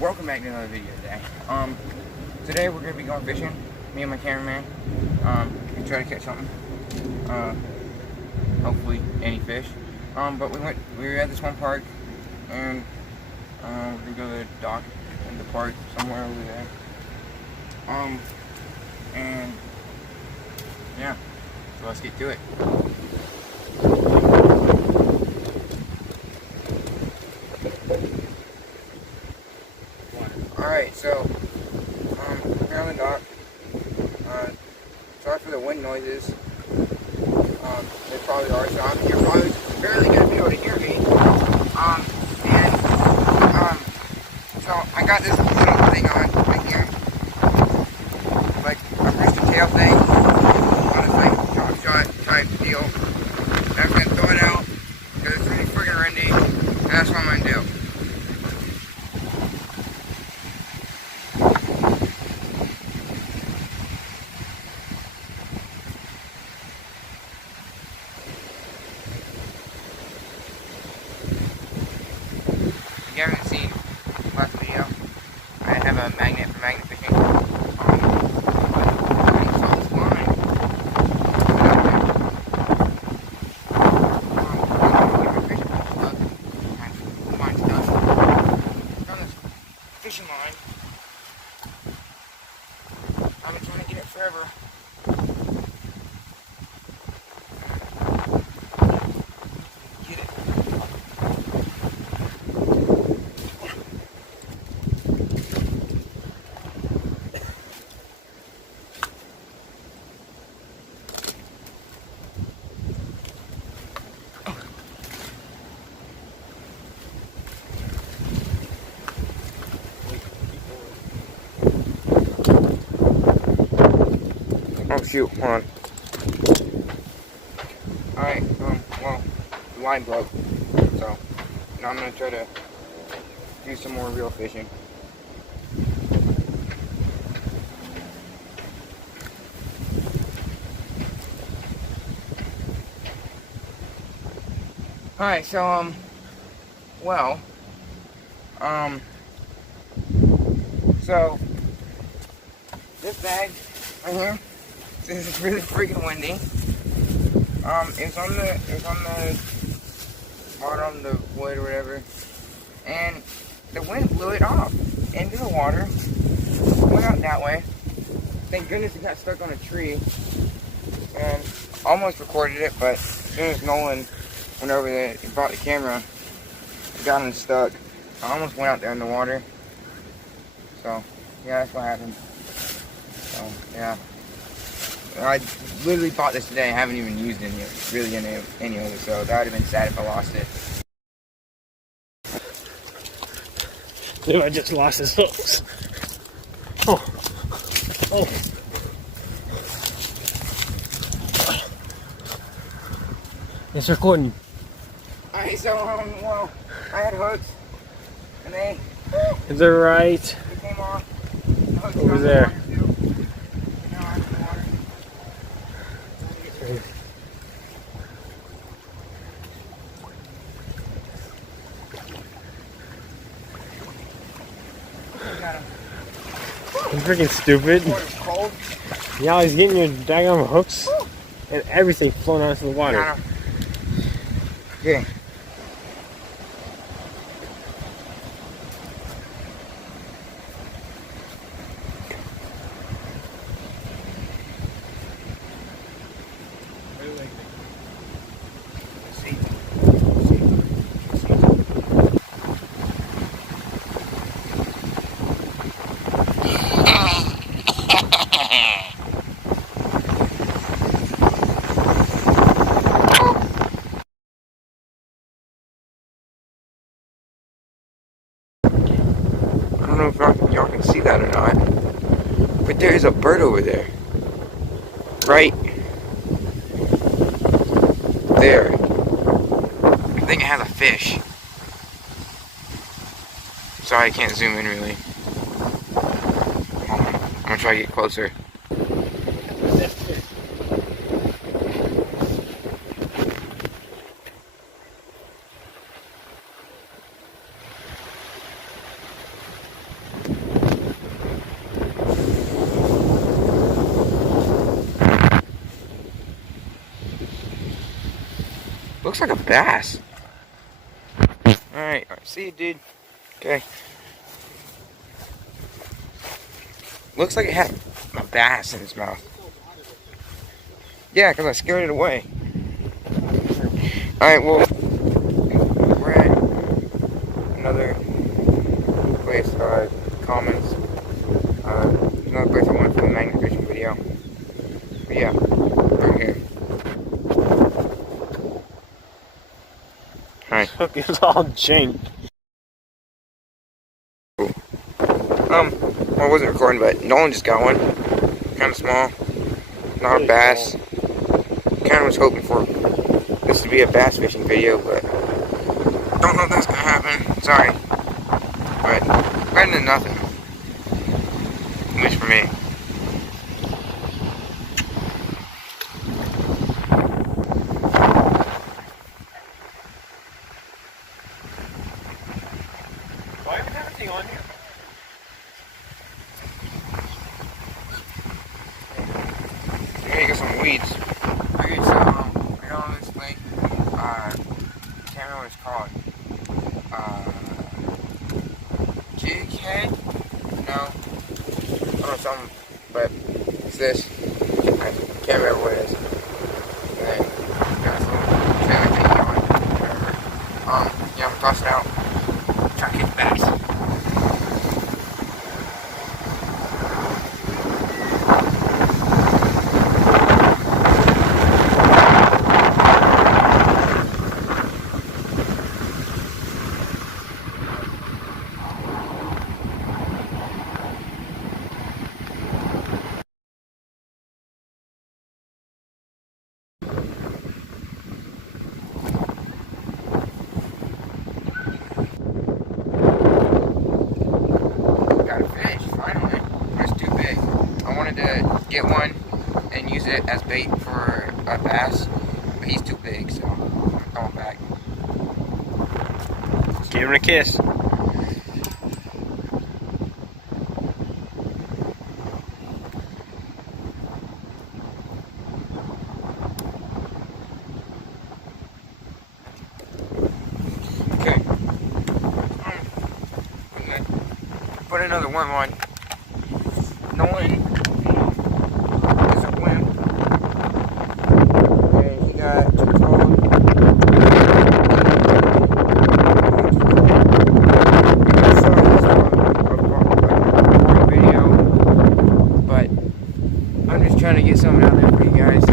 Welcome back to another video today. Today we're gonna be going fishing. Me and my cameraman. We try to catch something. Hopefully any fish. But we were at this one park, and we're gonna go to the dock in the park somewhere over there. And yeah, so let's get to it. Alright, so here on the dock. Sorry for the wind noises. They probably are, so you're probably barely gonna be able to hear me. So I got this little thing on right here, like a rooster tail thing, on this like top shot type deal. And I'm gonna throw it out because it's really friggin' windy, and that's what I'm gonna do. If you haven't seen the last video, I have a magnet for magnet fishing. So this line, on this fishing line. I've been trying to get it forever. Get it. Oh shoot, hold on. Alright, well, the line broke, so now I'm gonna try to do some more real fishing. Alright, so, so, this bag right here, this is really freaking windy. It's on the bottom, the wood or whatever, and the wind blew it off into the water, went out that way. Thank goodness it got stuck on a tree, and almost recorded it, but as soon as Nolan went over there, he brought the camera, it got him stuck. I almost went out there in the water. So, yeah, that's what happened. So, yeah. I literally bought this today. I haven't even used any of it, so that would have been sad if I lost it. Dude, I just lost his hooks. Oh. Oh. It's recording. Alright, so, well, I had hooks, and they... Is it right? They came off. The hooks Over there. Now I'm in the water. I'm freaking stupid. Water's cold. Yeah, he's getting your daggone hooks and everything flowing out into the water. Okay. I don't know if y'all can see that or not, but there is a bird over there. Right there. I think it has a fish. Sorry, I can't zoom in really. I'm gonna try to get closer. looks like a bass. Alright, see you, dude. Okay. Looks like it had a bass in its mouth. Yeah, because I scared it away. Alright, well, we're at another place, comments. Another place I went for the magnet fishing video. But yeah, right here. Alright. Hook is all jank. I wasn't recording, but Nolan just got one. Kind of small. Not a bass. Kind of was hoping for this to be a bass fishing video, but don't know if that's gonna happen. Sorry. But better than nothing. At least for me. Do I even have anything on here? Here you got some weeds. Okay, so I got on this lake. Can't remember what it's called. Jig head? No. I don't know something, but it's this. I can't remember what it is. And then got some trailer thing going. Whatever. Yeah, I'm gonna toss it out. Try to get bass. To get one and use it as bait for a bass, but he's too big, so I'm going back. Give him a kiss. Okay. Put another one on. Nolan is a wimp. And he got too cold. Video, but I'm just trying to get something out there for you guys. So,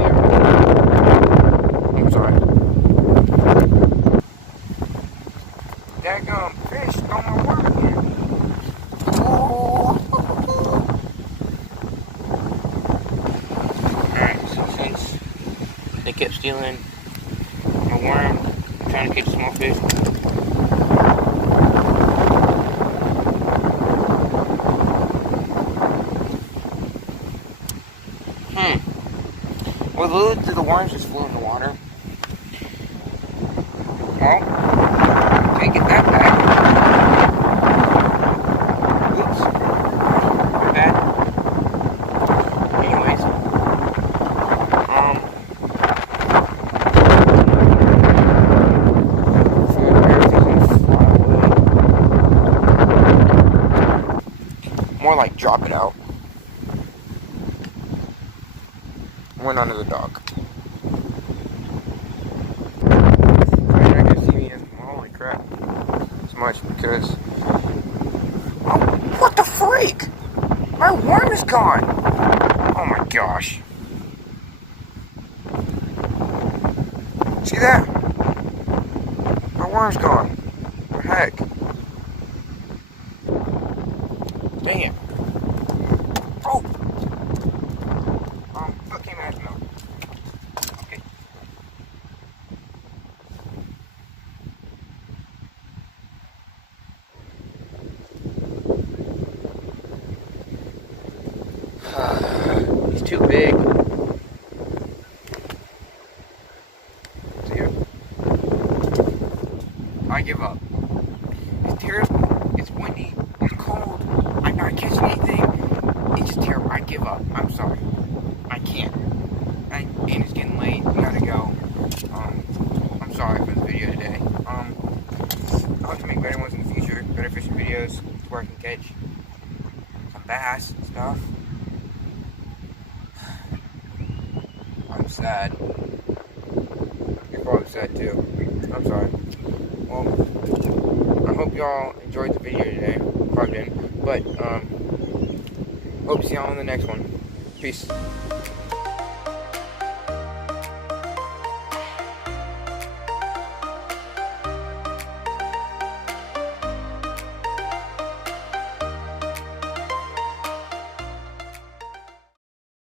yeah. I'm sorry. Daggum fish on my work here. Alright, so since they kept stealing my worm, I'm trying to catch small fish. Well, little did the worms just flew in the water. Well, can't get that back. Oops. My bad. Anyways. More like drop it out. Went under the dock. You're not gonna see me as holy crap as much because what the freak? My worm is gone. Oh my gosh. See that? My worm's gone. What the heck? Dang it. Oh! Foot came out of his mouth. Okay. He's too big. See ya. I give up. It's terrible. It's windy. It's cold. I'm not catching anything. It's just terrible. I give up. I'm sorry. I can't. and it's getting late. We gotta go. I'm sorry for the video today. I hope to make better ones in the future, better fishing videos where I can catch some bass and stuff. I'm sad. You're probably sad too. I'm sorry. Well, I hope y'all enjoyed the video today. Probably didn't. But, hope to see y'all in the next one. Peace.